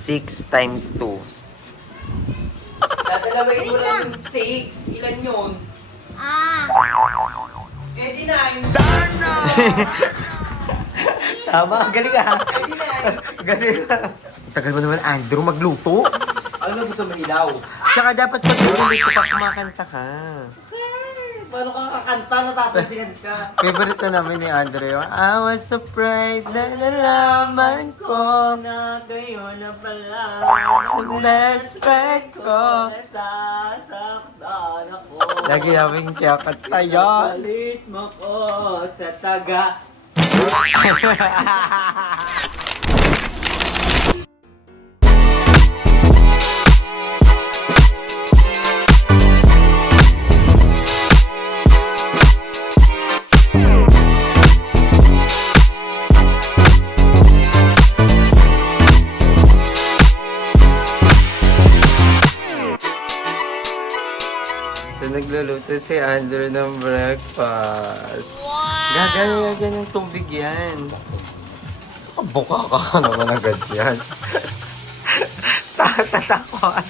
6 times 2. Dadalawin mo lang 6. Ilan yun? Eh di 9. Tama, galing ah. Eh di 9. Galing ah. Tagal mo naman, Andrew, magluto. Ano gusto mo ilaw? Tsaka dapat pag niluluto ka, kumakanta ka. Paano ka kakanta? Natatansihan ka. Favorite na namin ni Andrew. I was afraid na nalaman ko Na kayo na pala. ang best friend ko. Nasasaktan ako. Lagi namin kiyakanta yan. Palit mo ko sa taga. So, nagluluto si Andrew ng breakfast. Gagawin ng tubig yan. Buka ka naman agad yan. Tatakot.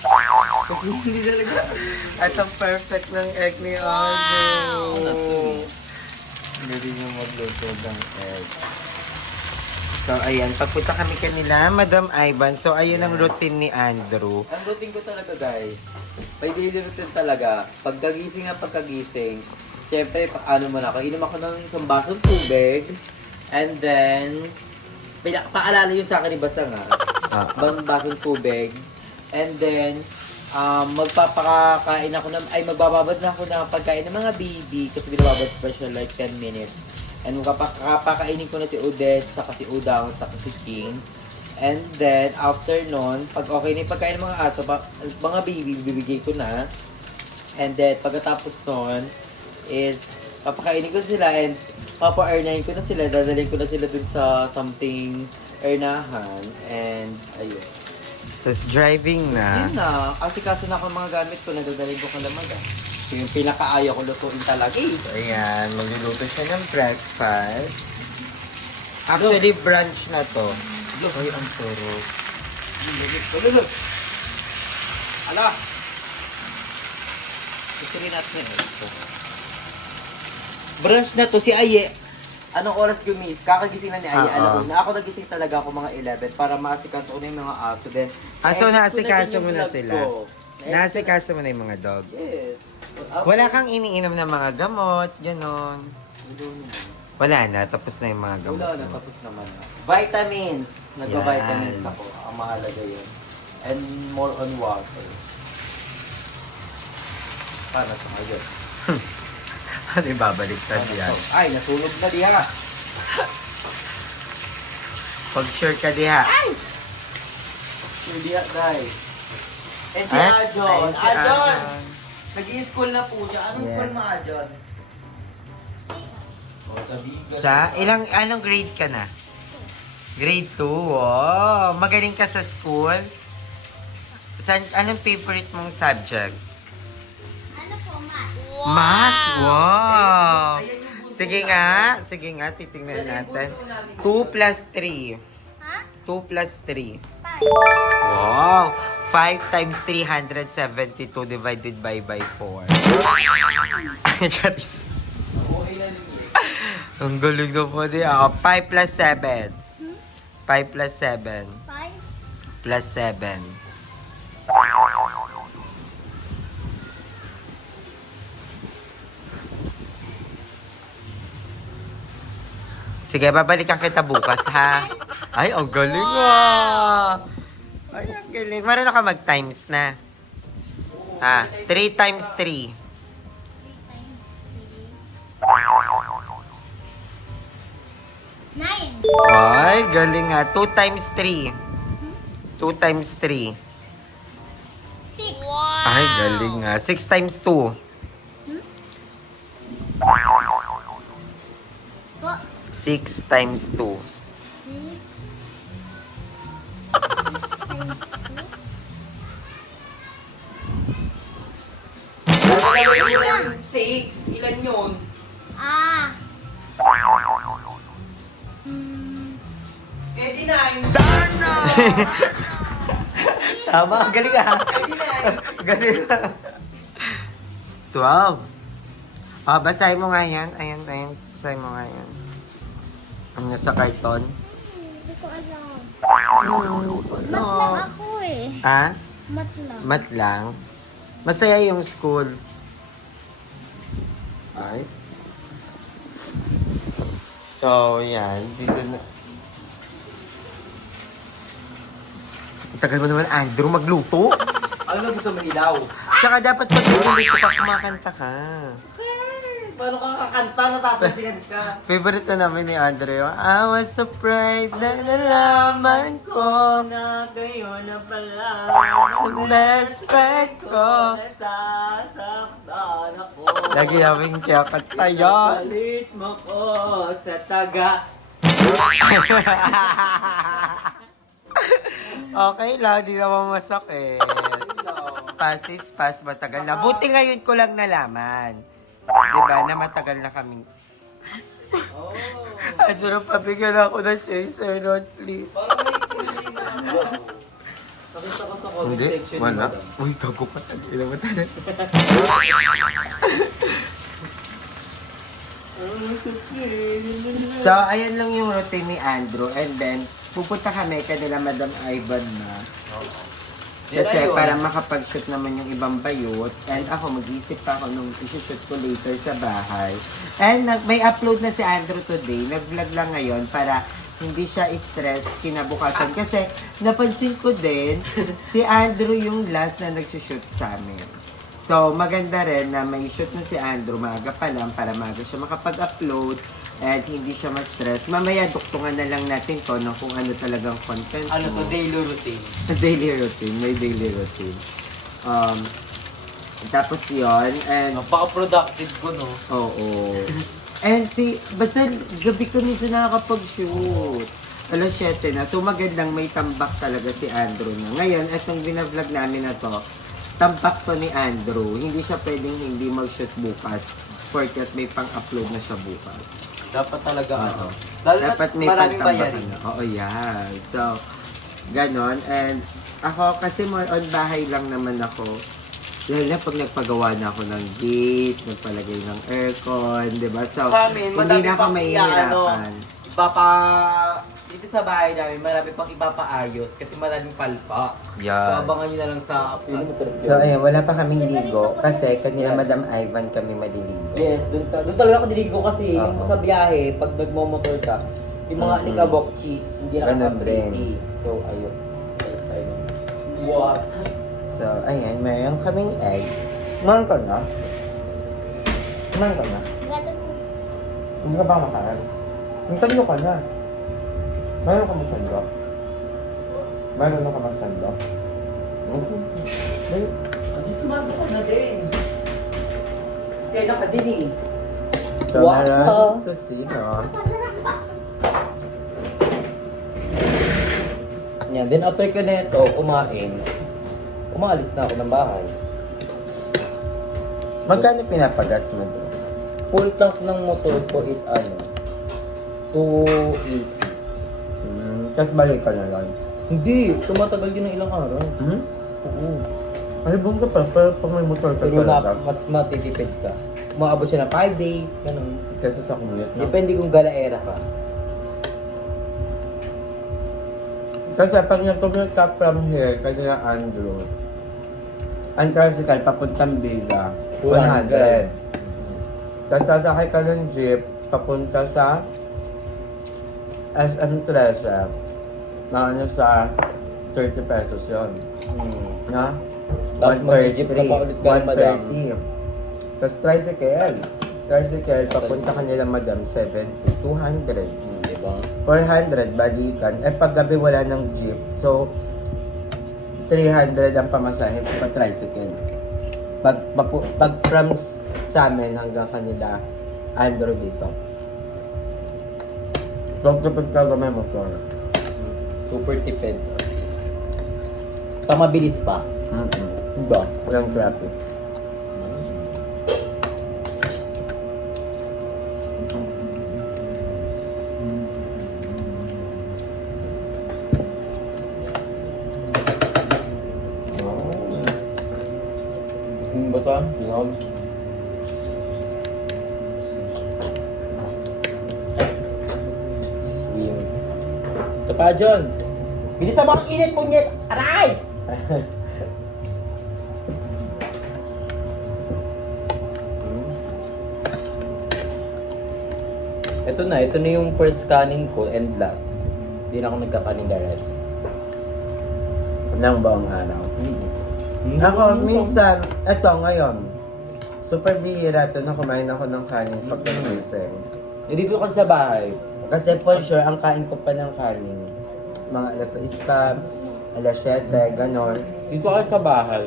Hindi talaga. At ang perfect ng egg ni Andrew. Hindi niyo magluto ng egg. So, ayan. Pagpunta kami kanila, Madam Ivan. So, ayun ang routine ni Andrew. Ang routine ko talaga, guys. May daily routine talaga. Pagkagising, syempre, ano mo na ako, inom ako ng isang basong tubig. And then, paalala yun sa akin ni Basta nga. Bang basong tubig. And then, magpapakain ako magbababad na ako ng pagkain ng mga baby kasi binababad pa siya like 10 minutes. And magpapakainin ko na si Odette, saka si Udang, saka si King. And then, after nun, pag okay na yung pagkain ng mga aso, mga baby, bibigay ko na. And then, pagkatapos nun, is, papakainin ko sila and papa-earnahin ko na sila. Dadalhin ko na sila dun sa something earnahan. And, ayun. Tapos driving na. Yun na. Kasi kaso na ako mga gamit ko, nagdadalhin ko kalamaga. So, yung pinakaayaw ko lutuin talaga eh. So, ayan. Magluluto siya ng breakfast. Actually, brunch na to. Ay, ang turo. Lulog. Ala! Gusto rin natin ito. Brunch na to, si Aye. Anong oras gumis? Kakagising na ni Aye. Alam mo na ako nagising talaga ako mga 11 para maasikaso ko na yung mga aso. Then, So, edit ko naasikaso din yung mo na vlog sila? ko. Naasikaso mo na yung mga dog? Yes. Wala kang iniinom ng mga gamot, gano'n. Wala na, tapos na yung mga gamot. Wala na, mo. tapos naman na. Vitamins. Nagka-vitamins Yes. ako. Ang mahalaga yun. And more on water. Para sa ngayon. Ano yung babalik sa diyan? Ay, natulog na diha. Pag sure ka diha. Hindi guys. And si Eh? Ajon. Ayun si Ajon! Ajon. Nag-i-school na po siya. Anong Yeah. school mo, Ajon? Anong grade ka na? Grade 2, wow. Magaling ka sa school? Anong favorite mong subject? Ano po, Matt? Math? Wow! Sige nga, titingnan natin. 2 plus 3. Ha? 2 plus 3. 5. Wow! 5 times 372 divided by 4. Charis. Ang galing na po di. 5 plus 7. 5 plus 7. 5. Plus 7. Sige, babalikan kita bukas, ha? Ay, ang galing ah! Ay, ang galing. Marunong ka mag-times na. Ha? 3 times 3. 9. Ay, galing nga. 2 times 3. 2 times 3. 6. Ay, galing nga. 6 times 2. 6 times 2. 6. Ilan yun? Ah. Eh di 9. Tama, galing ah. Galing. 12. Oh, basahin mo nga yan. Ayan. Basahin mo nga yan. Ano sa karton? Hindi ko alam. Ano? Mat lang ako eh. Ha? Mat lang. Mat lang. Masaya yung school. Ay. So, yan. Dito na. Ang tagal mo naman, Andrew, magluto. Ano na gusto mo ilaw? Tsaka dapat pag niluluto ka, kumakanta ka. Paano ka kakanta? Natapasigan ka. Favorite na namin ni Andrew. I was afraid na nalaman ko Na kayo na pala. ang best friend ko. Nasasaktan ako. Lagi namin kaya kanta yan. Palit mo ko sa taga. Okay lang, di naman masakit. Pass is pass, matagal na. Buti ngayon ko lang nalaman. Diba, na matagal na kaming... Oh. Andrew, pabigyan ako ng chaser note, please. Parang may hindi na ako. Nakita ko sa comment Hindi, section ni wala. Madam. Uy, tago ka. Tagila mo tayo. So, ayan lang yung routine ni Andrew. And then, pupunta kami kanila Madam Ivan na. Kasi Nila yun. para makapag-shoot naman yung ibang bayot. And ako, mag-iisip pa ako nung isi-shoot ko later sa bahay. And may upload na si Andrew today. Nag-vlog lang ngayon para hindi siya stress kinabukasan. Kasi napansin ko din, si Andrew yung last na nag-shoot sa amin. So, maganda rin na may shoot na si Andrew maaga pa lang para maaga siya makapag-upload at hindi siya ma-stress. Mamaya, duktungan na lang natin to no, kung ano talagang content Ano to, mo. daily routine. Daily routine. May daily routine. Tapos yon and Napaka-productive ko, no? oo. And basta gabi kami siya nakakapag-shoot. Alas 7 na. So magandang may tambak talaga si Andrew na. Ngayon, etong binavlog namin na to, tambak to ni Andrew. Hindi siya pwedeng hindi mag-shoot bukas. Porket may pang-upload na siya bukas. Dapat talaga, ano. Oo. Lalo Dapat may maraming pagtambakan bayarin. na. Oo, yeah. So, ganon. And ako, kasi more on bahay lang naman ako. Lalo na pag nagpagawa na ako ng gate, nagpalagay ng aircon, di ba? So, Sa amin, hindi madami na ako pang mahihirapan. Dito sa bahay namin, marami pang ipapaayos kasi maraming palpa. Yes. So, abangan nyo na lang sa upload. So, ayun, wala pa kaming ligo kasi kanila Madam Ivan kami maliligo. Yes, doon talaga ako diligo kasi yung Oo. sa biyahe, pag nagmomotor ka, yung mga Mhm. likabokchi, hindi na Ganun kapag-ready. So, ayun. What? So, ayan, meron kaming egg. Kumain ka na? Kumain ka na? Gatas Hindi ka ba makain? Magtalo ka na. Mayroon ka magsando? Mayroon ka magsando? Okay. Sumando ka na din. Sena ka din eh. So, Wow. meron kusino. Yan, then after ko na ito, kumain, umaalis na ako ng bahay. Magkano pinapagas mo doon? Full tank ng motor ko is ano, 280. Tapos balik ka na lang. Hindi, tumatagal yun ng ilang araw. Hmm? Oo. Ay, buong ka pa. Pero pag may motor ka Pero talaga. mas matitipid ka. Umaabot siya ng 5 days, ganun. Kesa sa commute, no? Depende kung galaera ka. Kasi pag nag-commute ka from here, kanina Andrew, ang tricycle papuntang Biga, 100. Tapos sasakay ka ng jeep, papunta sa SM Treasure, na ano sa 30 pesos yun. Na? Tapos mag-jeep ka pa ulit ka, madam. 130. Tapos tricycle, papunta ka nila madam, 70, 200. Diba? 400 balikan. Eh pag gabi wala ng jeep. So 300 ang pamasahe pa tricycle. Pag from sa amin hanggang kanila Andrew dito. So kapag ka may motor. Super tipid. Sa mabilis pa. Diba? Walang traffic. ba ito? Sinog? Swim. Ito pa, John. Bilis na bang init, punyet! Aray! Ito na yung first kanin ko and last. Hindi na ako nagkakanin the rest. Nang buong araw. Ako, minsan, eto ngayon, super bihira to na kumain ako ng kanin pag nagising. Dito ko sa bahay. Kasi for sure, ang kain ko pa ng kanin, mga alas 6 pa, alas 7, ganon. Dito ako sa bahay.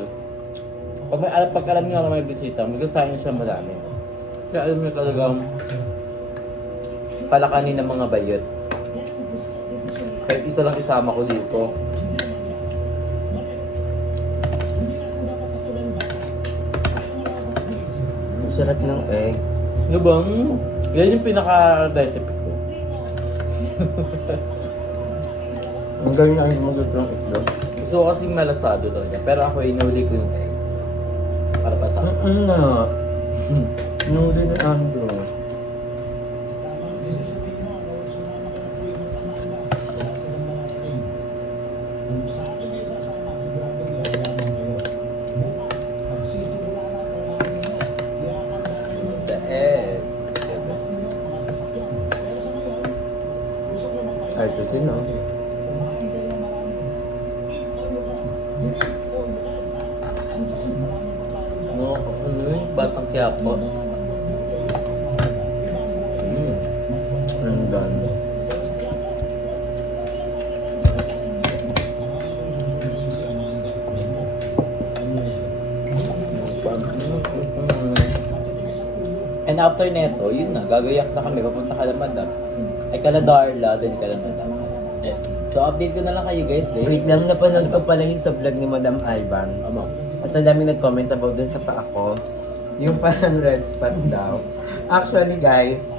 Pag alam niyo na may bisita, magkasain siya madami. Kaya alam niyo talagang palakanin ng mga bayot. Kahit isa lang isama ko dito. Ang sarap ng egg. Ano bang? Yan yung pinaka-recipe ko. Ang galing na magluto ng itlog. Gusto ko kasi malasado talaga. Pero ako inuli ko yung egg. Para pa sa akin. Ano na? Nuli na Ando. The egg. Ay, kasi no. No, ano yung batang kiyapo? Ang ganda. And after neto, yun na, gagayak na kami, papunta ka na madam. Ay kala Darla, then kala madam. So update ko na lang kayo guys, Lay. Wait lang, napanood ko pala yung sa vlog ni Madam Ivan. Amo. Kasi ang dami nag-comment about dun sa paa ko. Yung parang red spot daw. Actually guys,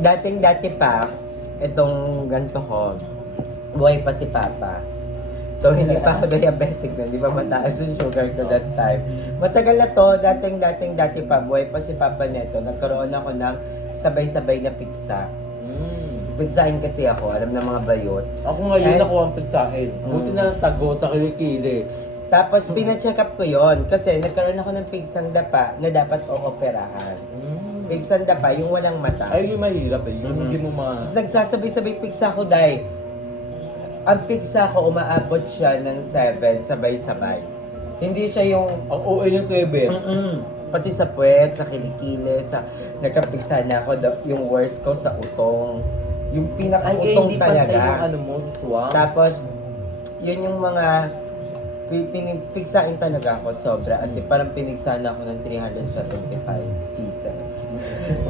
dating-dati pa, itong ganito ko, buhay pa si Papa. So, hindi pa ako diabetic na, di ba mataas yung sugar ko that time. Matagal na to, dati pa, buhay pa si Papa neto, nagkaroon ako ng sabay-sabay na pizza. Pizzain kasi ako, alam ng mga bayot. Ako ngayon And- ako ang pagkain. Buti na lang tago sa kilikili. Tapos, pina-check up ko yon kasi nagkaroon ako ng pigsang dapa na dapat o-operahan. Pigsang dapa, yung walang mata. Ay, yung mahirap eh. Yung hindi mo ma... Tapos nagsasabay-sabay pigsa ko, dahil ang pigsa ko, umaabot siya ng 7, sabay-sabay. Hindi siya yung... Ang OA ng 7. Pati sa puwet, sa kilikili, sa... Nagkapigsa na ako, yung worst ko sa utong. Yung Ay, pinaka-utong hindi pa talaga. yung ano mo, suswang. Tapos, yun yung mga... Pinipigsain talaga ako sobra. Kasi parang pinigsahan ako ng 375 pieces.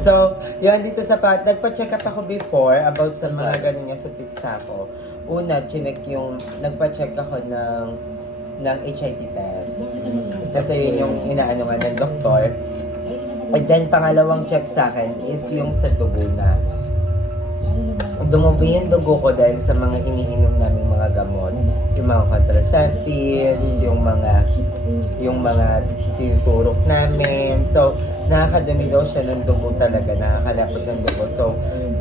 So, yun dito sa nagpa-check up ako before about sa mga ganun nga sa pigsa ko. Una, nagpa-check ako ng HIV test. Kasi yun yung inaano nga ng doktor. And then, pangalawang check sa akin is yung sa dugo na. Dumumi yung dugo ko dahil sa mga iniinom naming mga gamot. Yung mga contraceptives, yung mga tinuturok namin. So, nakakadumi daw siya ng dugo talaga, nakakalapot ng dugo. So,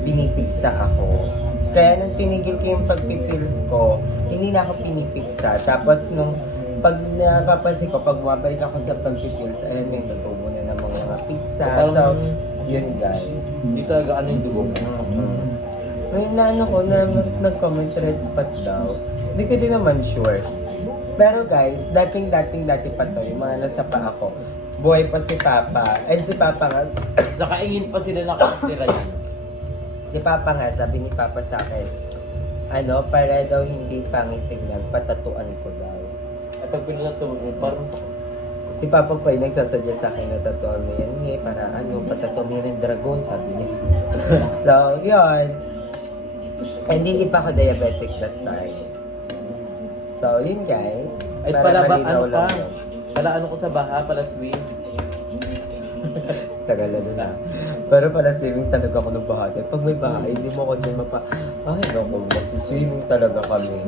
binipigsa ako. Kaya nung tinigil ko yung pagpipils ko, hindi na ako pinipigsa. Tapos nung pag napapansin ko, pag bumabalik ako sa pagpipils, ayan mo yung tutubo na ng mga pizza. So, yun guys. Hindi talaga ano yung dugo mo. May naano ko na nag-comment red spot daw. Hindi ko din naman sure. Pero guys, dati pa to, yung mga nasa paa ko. Buhay pa si Papa. And si Papa nga, Sa kaingin pa sila nakatira yan. si Papa nga, sabi ni Papa sa akin, para daw hindi pangit tingnan, patatuan ko daw. At pag pinatatuwa mo, parang Si Papa pa yung nagsasadya sa akin na tatuan mo yan, para patatuan mo yan ng dragon, sabi niya. So, yun. And hindi pa ako diabetic that time. So, yun guys. ay pala ba, malinaw ano lang ka? yun. Pala ano ko sa baha, pala swing. Tagal na. Pero pala swimming talaga ako ng bahagi. Pag may bahay, hindi mo ako din ay, naku, magsiswimming talaga kami.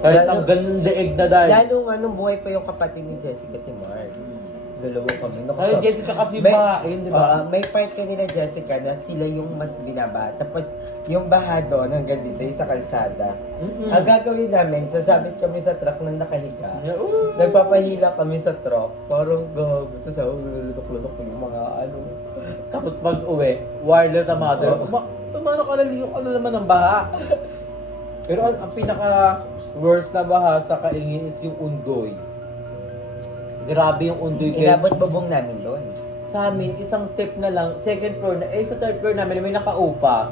Kahit ang ganun leeg na dahil. Lalo nga nung buhay pa yung kapatid ni Jessica si Mark. Dalawa kami. Naku, Ay, so- Jessica kasi may, bahain, di ba? may part ka nila Jessica na sila yung mas binaba. Tapos yung baha doon hanggang dito yung sa kalsada. Ang gagawin namin, sasabit kami sa truck na nakahiga. Nagpapahila kami sa truck. Parang gago. Tapos ako luludok-ludok yung mga ano. Tapos pag uwi, wireless na mother. Tumano ka na, liyo ka na naman ng baha. Pero ang pinaka worst na baha sa Kaingin is yung Undoy. Grabe yung Undoy, guys. Inabot bubong namin doon. Sa amin, isang step na lang, second floor na, sa third floor namin, may nakaupa.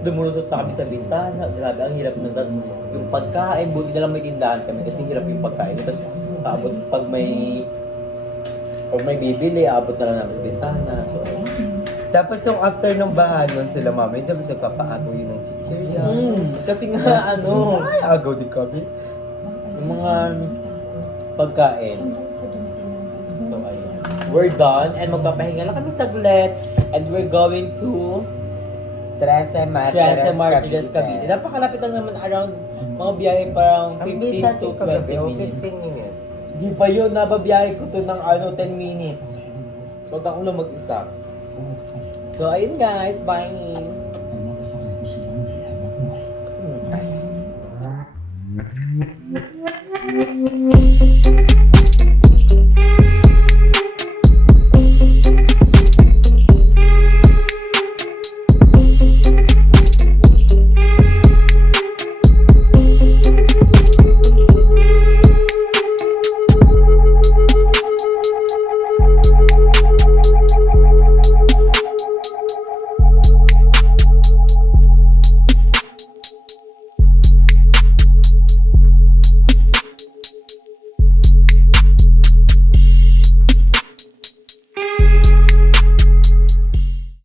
Dumulusot na kami sa bintana. Grabe, ang hirap nun. Tapos yung pagkain, buti na lang may tindahan kami kasi hirap yung pagkain. Tapos abot pag may bibili, abot na lang namin sa bintana. So, Tapos yung after nung baha nun sila mami, diba sa papaagaw yun ng chichirya. kasi nga, Ay, agaw din kami. yung mga pagkain. So, ayun. We're done and magpapahinga lang kami saglit and we're going to Trece Trece Martires, Cavite. Napakalapit lang naman around mga biyahe parang 15 to 20 minutes. 15 minutes. Di ba yun? Nababiyahe ko to ng 10 minutes. So, ako lang mag-isa. So, ayun guys. Bye!